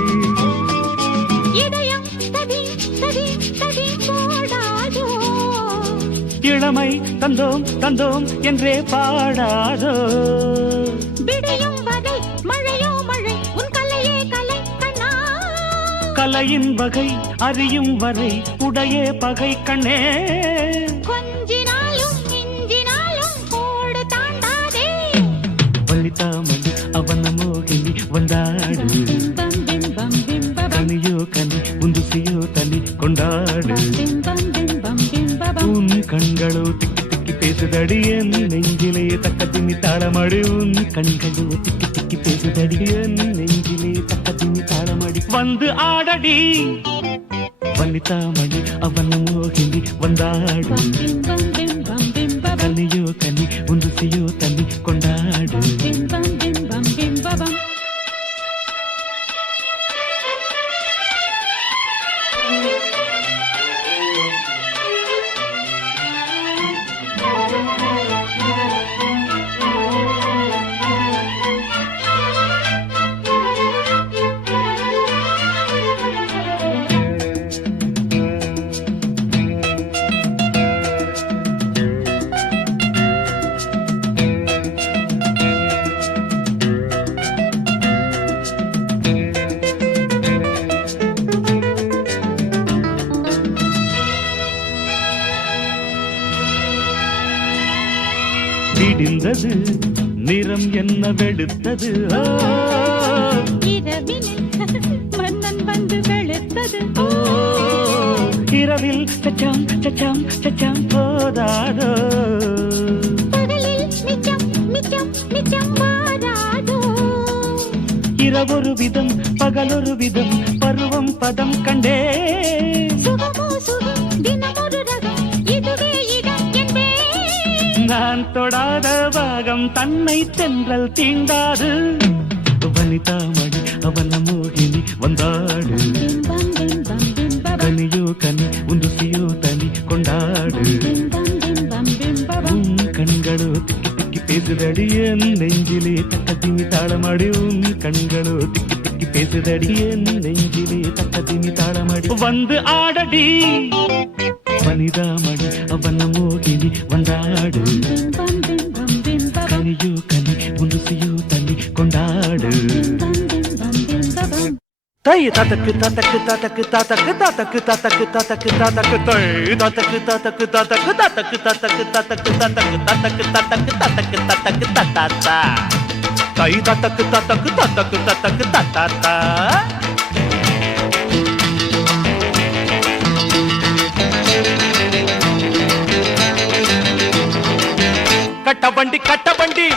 இதயம் ததி ததி ததி போடாதோ இளமை தந்தோம் தந்தோம் என்றே பாடாதோ விடியும் வரை மழையோ மழை உன் கலையே கலை கண்ணா கலையின் வகை அறியும் வரை உடையே பகை கண்ணே கொஞ்சினாலும் மிஞ்சினாலும் கோடு தாண்டாதே வள்ளித்தாமணி அவன மோகினி வந்தாடு பிம்பம் பிம்பம் பிம்பம் கனியோ கனி உந்துசியோ தனி கொண்டாடு பிம்பம் பிம்பம் பிம்பம் உன் கண்களோ திக்கி திக்கி பேசுதடி என் நெஞ்சிலே தக்க திமி தாளமடி உன் கண்களோ திக்கி திக்கி பேசுதடி என் நெஞ்சிலே தக்க திமி தாளமடி வந்து ஆடடி வள்ளித்தாமணி அவன மோகினி வந்தாடு பிம்பம் பிம்பம் பிம்பம் கனியோ கனி உந்துசியோ தனி கொண்டாடு பிம்பம் பிம்பம் பிம்பம் விடிந்தது நிறம் என்ன வெளுத்தது இரவினில் மன்னன் வந்து வெளுத்தது இரவில் சச்சாம் சச்சாம் சச்சாம் போதாதோ பகலில் நிச்சம் நிச்சம் நிச்சம் வாராதோ இரவொரு விதம் பகலொரு விதம் பருவம் பதம் கண்டே சுகமோ சுகம் தினமொரு ரகம் இதுவே இடம் என்பே நான் தொடாத பாகம் தன்னை தென்றல் தீண்டாது வனிதாமணி அவன மோகினி வந்தாடு பிம்பம் பிம்பம் பிம்பம் கனியோ கனி உந்துசியோ தனி கொண்டாடு பிம்பம் பிம்பம் பிம்பம் உன் கண்களோ திக்கி திக்கி பேசுதடி என் நெஞ்சிலே தக்க திமி தாளமடி உன் கண்களோ திக்கி திக்கி பேசுதடி என் நெஞ்சிலே தக்க திமி தாளமடி வந்து ஆடடி வனிதாமணி அவன மோகினி வந்தாடு பிம்பம் பிம்பம் பிம்பம் கனியோ கனி உந்துசியோ தனி கொண்டாடு பிம்பம் பிம்பம் பிம்பம் தை ததக்கு ததக்கு ததக்கு ததக்கு ததக்கு ததக்கு ததக்கு ததக்கு தை ததக்கு ததக்கு ததக்கு ததக்கு ததக்கு ததக்கு ததக்கு ததக்கு ததக்கு ததக்கு ததக்கு ததா தை ததக்கு ததக்கு ததக்கு ததக்கு ததா கட்ட வண்டி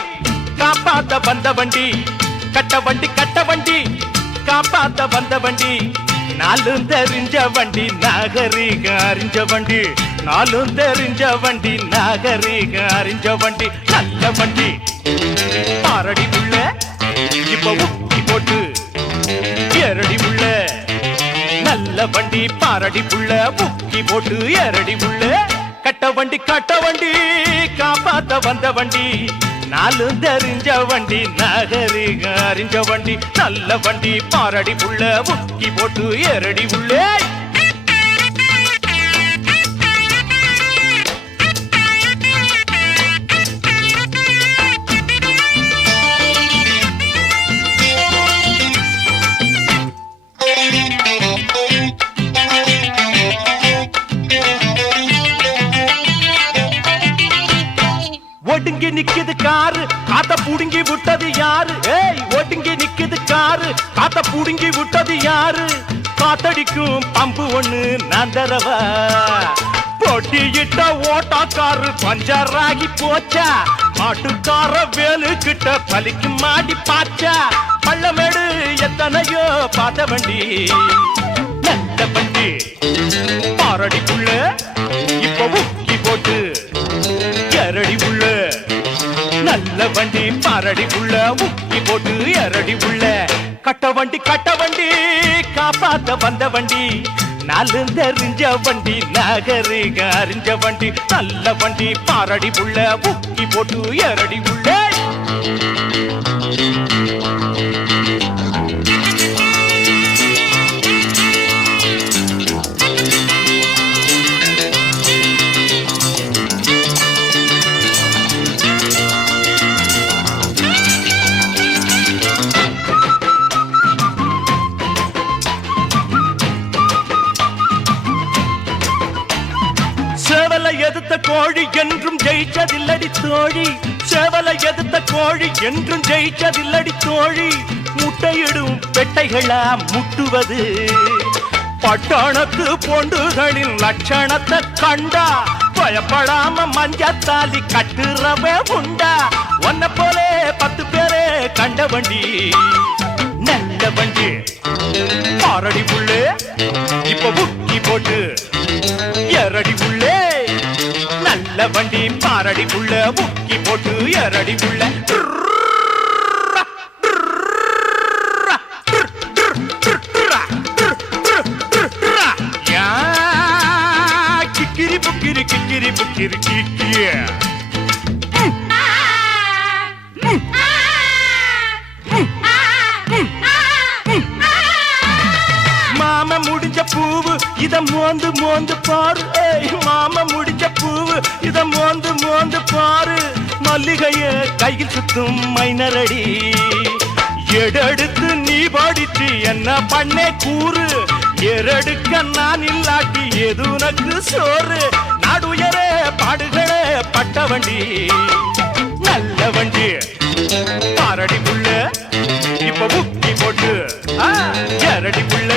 காப்பாத்த வந்த வண்டி கட்ட வண்டி காப்பாத்த வந்த வண்டி நாலும் தெரிஞ்ச வண்டி நாகரீக அறிஞ்ச வண்டி நாலும் தெரிஞ்ச வண்டி நாகரீக அறிஞ்ச வண்டி நல்ல வண்டி பாரடி உள்ள இப்ப உக்கி போட்டு எரடி உள்ள நல்ல வண்டி பாரடி உள்ள உக்கி போட்டு எரடி உள்ள கட்ட வண்டி காப்பாத்த வந்த வண்டி நாலும் தெரிஞ்ச வண்டி நாகரீக அறிஞ்ச வண்டி நல்ல வண்டி பாரடி புள்ள முக்கி போட்டு எரடி உள்ளே ஒடுங்கி நிக்குது காரு காத்த புடுங்கி விட்டது யாரு ஏய் ஒடுங்கி நிக்குது காரு காத்த புடுங்கி விட்டது யாரு காத்தடிக்கும் பம்பு ஒண்ணு நான் தரவா போட்டியிட்ட ஓட்டாக்காரு பஞ்சராகி போச்சா மாட்டுக்கார வேலு கிட்ட பலிக்கு மாடி பாச்சா பள்ளமேடு எத்தனையோ பார்த்த வண்டி நல்ல வண்டி பாரடி புள்ள இப்ப முக்கி போட்டு எரடி உள்ள நல்ல வண்டி பாரடி உள்ள முக்கி போட்டு எரடி உள்ள கட்ட வண்டி காப்பாத்த வந்த வண்டி நாலு தெரிஞ்ச வண்டி நாகரீக அறிஞ்ச வண்டி நல்ல வண்டி பாரடி உள்ள முக்கி போட்டு எரடி உள்ள எதிர்த்த கோழி என்றும் ஜெயிச்சதில்லடி தோழி, சேவலை எதிர்த்த கோழி என்றும் ஜெயிச்சதில்லடி தோழி. முட்டையிடும் பெட்டைகளா முட்டுவது, பட்டணத்து பொண்டுகளின் லட்சணத்தை கண்டா பயப்படாம மஞ்சத்தாலி கட்டுறவே உண்டா. ஒன்ன போலே 10 பேரே கண்ட வண்டி, நல்ல வண்டி பாரடி புள்ளே, இப்ப புக்கி போட்டு எரடி புள்ளே. நல்ல வண்டி பாரடி புள்ள, புக்கி போட்டு எரடி புள்ள. கிக்கிரி புக்கிரி கிக்கிரி புக்கிரி கிக்கிய மாம முடிஞ்ச பூவு இத மோந்து மோந்து பாரு, மாம முடிஞ்ச பூவு இத மோந்து மோந்து பாரு. மல்லிகைய கையில் சுத்தும் மைனரடி, எடெடுத்து நீ படிச்சு என்ன பண்ணே கூறு. எரடுக்க நான் இல்லாட்டி எது உனக்கு சோறு. நாடுயரே பாடுகளே பட்ட வண்டி, நல்ல வண்டி பாரடி புள்ள, இப்ப புக்கி போட்டு எரடி புள்ள.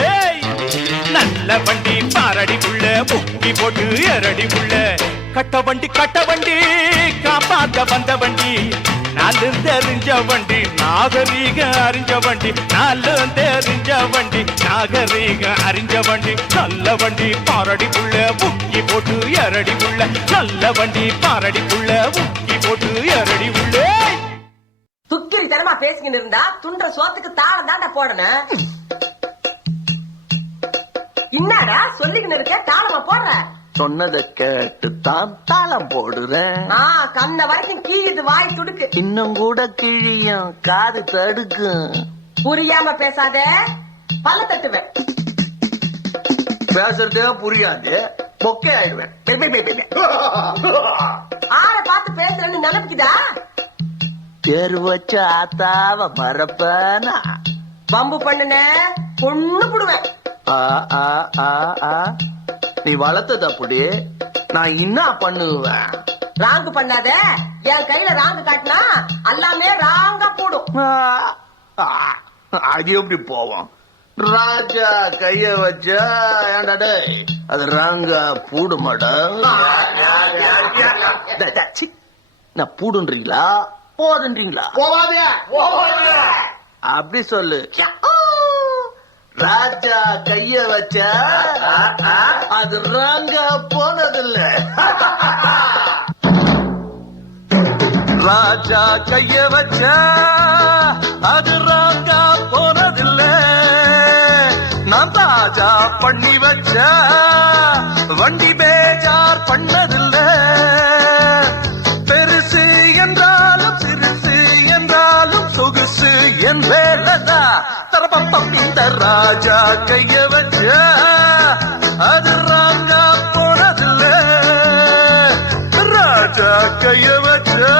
நல்ல வண்டி பாரடி புள்ள, புக்கி போட்டு எரடி புள்ள. கட்ட வண்டி காப்பாத்த வந்த வண்டி, நாலு தெரிஞ்ச வண்டி நாகரீக அறிஞ்ச வண்டி, நாலு தெரிஞ்ச வண்டி நாகரீக அறிஞ்ச வண்டி. நல்ல வண்டி பாரடி புள்ள, புக்கி போட்டு எரடி புள்ள. நல்ல வண்டி பாரடி புள்ள, புக்கி போட்டு எரடி புள்ள. துக்கிரி தனமா பேசிக்கிட்டு இருந்தா துண்ட சோத்துக்கு தாளம் தாண்டா போடணும். என்னடா சொல்லிக்கிட்டு இருக்க, தாளமா போடுற? சொன்னதை கேட்டு தான் தாளம் போடுறேன். கண்ண வரைக்கும் கீழிது வாய் துடுக்கு, இன்னும் கூட கிழியும் காது தடுக்கும். புரியாம பேசாத, பல்ல தட்டுவேன். பேசுறதே புரியாது, பொக்கே ஆயிடுவேன். ஆற பார்த்து பேசுறேன்னு நினைப்புக்குதா? தேர் வச்ச ஆத்தாவ மறப்பானா? பம்பு பண்ணுன பொண்ணு புடுவேன். நீ வளர்த்தது அப்படி, நான் என்ன பண்ணுவேன்? ராங்கு பண்ணாத, என் கையில ராங்கு காட்டினா எல்லாமே ராங்கா போடும். அது எப்படி போவோம்? ராஜா கைய வச்சா ஏன்டா அது ராங்கா பூடுமாடா? நான் பூடுன்றீங்களா போதுன்றீங்களா? அப்படி சொல்லு. ராஜா கைய வச்சா அது ராங்கா போனதில்ல. ராஜா கைய வச்சா அது ராங்கா போனதில்ல. நான் ராஜா பண்ணி வச்சா வண்டி பேஜார் பண்ணதில்ல. பெருசு என்றாலும் சிறுசு என்றாலும் சொகுசு என் வேலதா. தரப்பம் இந்த ராஜா கைய வச்சா அது ராங்கா போனதில்ல. ராஜா கைய வச்சா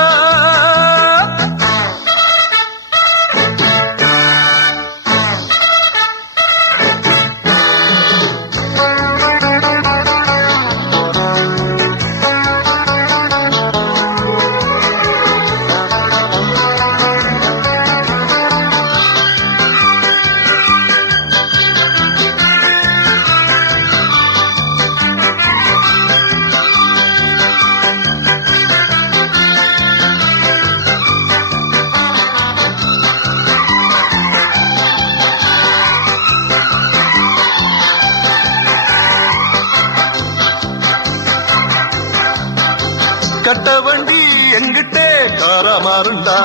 கட்ட வண்டி எங்கிட்டே காரமாருண்டா,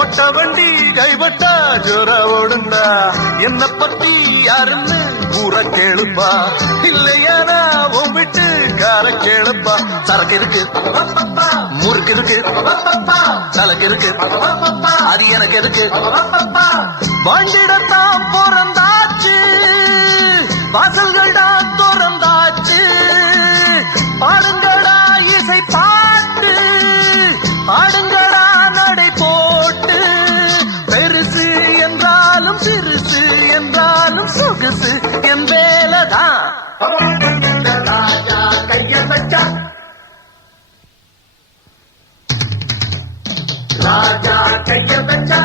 ஒட்ட வண்டி கைப்பட்டா ஜோர ஓடுண்டா. என்ன பத்தி யாருன்னு கூற கேளுப்பா, இல்லையானா ஒம்பிட்டு கார கேளுப்பா. சரக்கு இருக்கு, முறுக்கு இருக்கு, சலக்கு இருக்கு, அது எனக்கு இருக்கு. வாண்டிடத்தான் பிறந்தாச்சு, வாசல்கள் தான் திறந்தாச்சு. பாடுங்களா இசை பாட்டு, பாடுங்களா நடை போட்டு. பெருசு என்றாலும் சிறுசு என்றாலும் சொகுசு என் வேலைதான். ராஜா கைய வச்சா ராஜா கைய வச்சா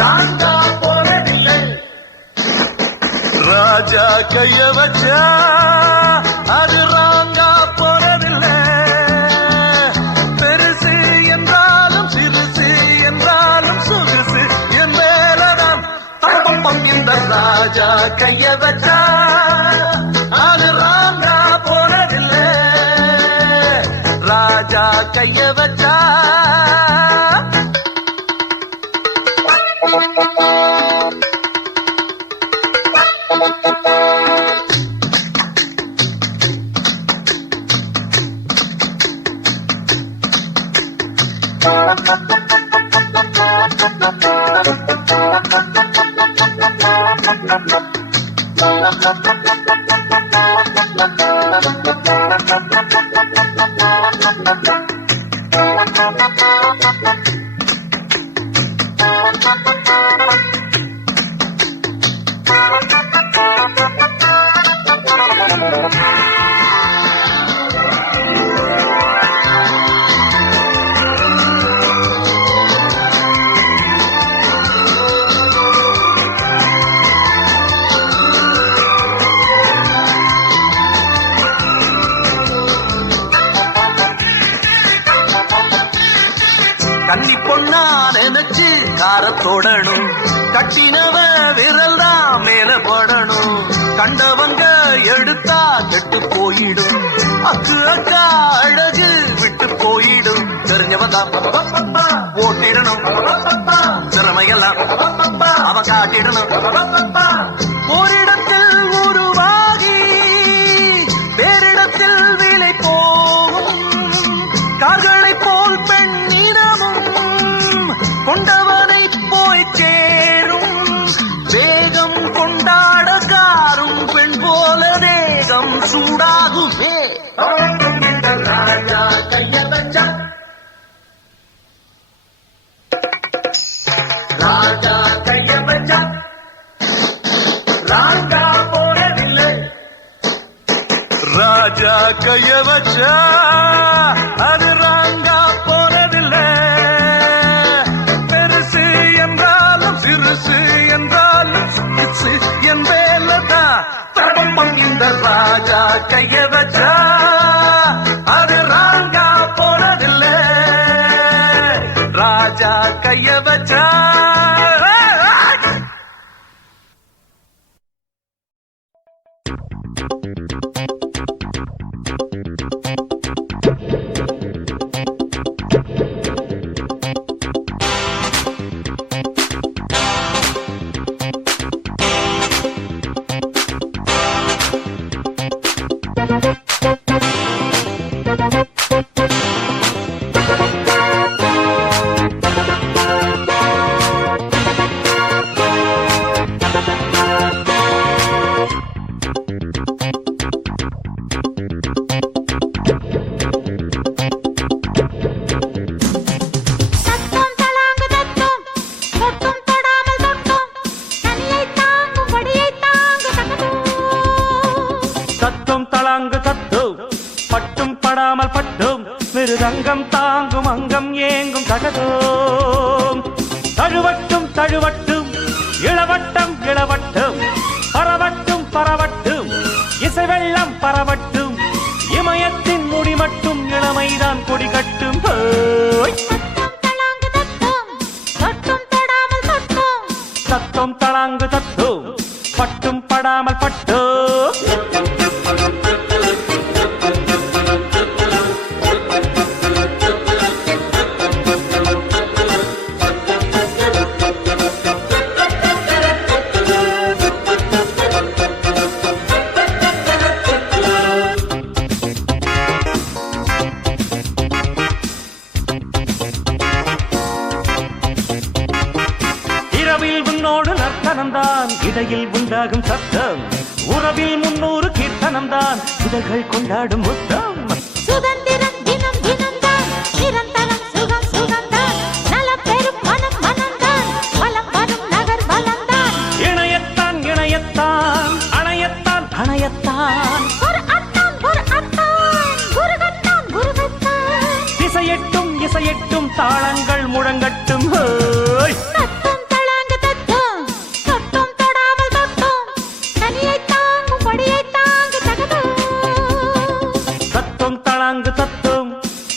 ராங்கா போறதில்லை. ராஜா கைய வச்சா அது ராங்கா போறதில்லை. பெருசு என்றாலும் சிறுசு என்றாலும் சொகுசு என் மேலதான் தப்பம். இந்த ராஜா கைய வச்சா அது ராங்கா போறதில்லை. ராஜா கைய வச்சா கன்னி பொண்ணா நினைச்சு காரத்தோடணும். கட்டினவ விரல் தான் மேல போடணும். கண்டவங்க எடுத்தா கெட்டு போயிடும். அக்கு அக்கா அழகு விட்டு போயிடும். தெரிஞ்சவன் தான் போட்டிடணும். திறமையெல்லாம் அவ காட்டிடணும். ஓரிடத்தில் உருவாகி வேறிடத்தில் விலை போகும். கார்களை போல் பெண்ணிடமும் கொண்டவனை போய் சேரும். வேகம் கொண்டாட காரும் பெண் போல தேகம் சூடாகுமே. ராஜா கைய வச்சா ராஜா கைய வச்சா ராங்கா போறதில்லை. ராஜா கைய வச்சா அது ராங்கா போறதில்லை. பெருசு என்றாலும் சிறுசு என்றாலும் சிறுசு என் மேலதான் தர்மம். இந்த ராஜா கைய வச்சா அது ராங்கா போறதில்லை. ராஜா கைய வச்சா பட்டும் படாமல் பட்டும் மிருதங்கம் தாங்கும் அங்கம் ஏங்கும் தகதோம். தழுவட்டும் தழுவட்டும் இளவட்டம் இளவட்டும் பரவட்டும் பரவட்டும் இசை வெள்ளம் பரவட்டும். இமயத்தின் முடி மட்டும் இளமைதான் கொடி கட்டும். தத்தும் தளாங்கு தத்தும் பட்டும் படாமல் பட்டு. நர்த்தனம்தான் இடையில் உண்டாகும் சத்தம். உறவில் 300 கீர்த்தனம்தான் இதழ்கள் கொண்டாடும் முத்தம். சுதந்திரம் தினம் தினம் தான் நிரந்தரம் சுகம் சுகம் தான் நலம் பெரும் மனம் மனம் தான் வலம் வரும் நகர் வலம் தான். இணையத்தான் இணையத்தான் அணையத்தான் அணையத்தான் ஒரு அத்தான் குருகத்தான் குருகத்தான் இசையட்டும் இசையட்டும் தாளங்கள் முழங்கட்டும் ஹோய். தத்தும் தளாங்கு தத்தும் தொட்டும் தொடாமல் தொட்டும் தனியை தாங்கும் கொடியை தாங்கு தகதும் தத்தும் தளாங்கு தத்தும்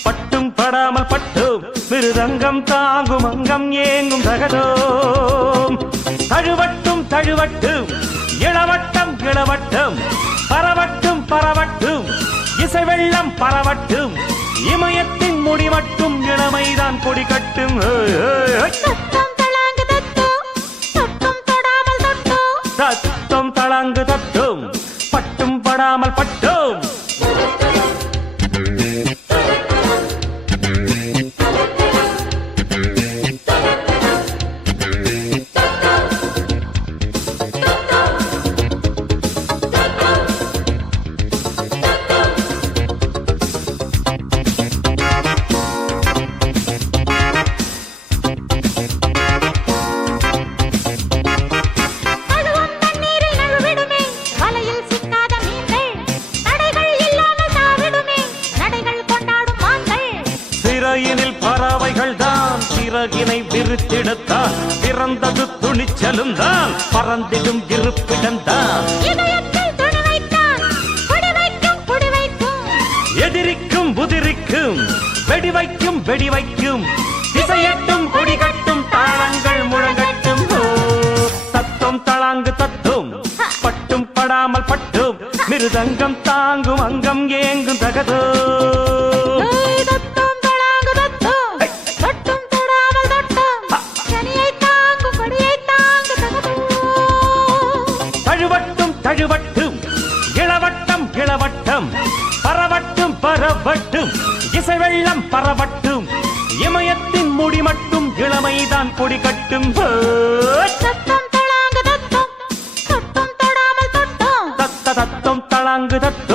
பட்டும் படாமல் பட்டும் மிருதங்கம் தாங்கும் அங்கம் ஏங்கும் தகதோம். தழுவட்டும் தழுவட்டும் இளவட்டம் இளவட்டம் பரவட்டும் பரவட்டும் இசை வெள்ளம் பரவட்டும் இமயத்தின் முடிவட்டும் இளமைதான் கொடி கட்டும் தத்தும் தளாங்கு தத்தும் தொட்டும் தொடாமல் தொட்டும் தத்தும் தளாங்கு தத்தும் பட்டும் படாமல் பட்டும். நழுவும் தண்ணீரில் நழுவிடுமே வலையில் சிக்காத மீன்கள் நடைகள் இல்லாமல் தாவிடுமே நடைகள் கொண்டாடும் மான்கள் சிறையினில் பறவைகள் தான் சிறகினை விரித்திடத்தான் பிறந்தது துணிச்சலும் தான் பறந்திடும் இருப்பிடம் தான். இதயத்தில் துணி வைத்தான் கொடி வைக்கும் கொடி வைக்கும் எதிரிக்கும் உதிரிக்கும் வெடி வைக்கும் வெடி வைக்கும் திசையட்டும் கொடி கட்டும் தாளங்கள் முழங்கட்டும் ஓ. தத்தும் தளாங்கு தத்தும் பட்டும் படாமல் பட்டும் மிருதங்கம் தாங்கும் அங்கம் ஏங்கும் தகதோ. ஏய் தத்தும் தளாங்கு தத்தும் தொட்டும் தொடாமல் தொட்டும் தனியை தாங்கும் கொடியை தாங்கு தகதும் தழுவட்டும் தழுவட்டும் இளவட்டம் இளவட்டம் பரவட்டும் பரவட்டும் இசை வெள்ளம் பரவட்டும் இமயத்தின் முடி மட்டும் இளமைதான் கொடி கட்டும் ஹோய். தத்தும் தளாங்கு தத்தும் தொட்டும் தொடாமல் தொட்டும் தத்த தத்தும் தளாங்கு தத்தும்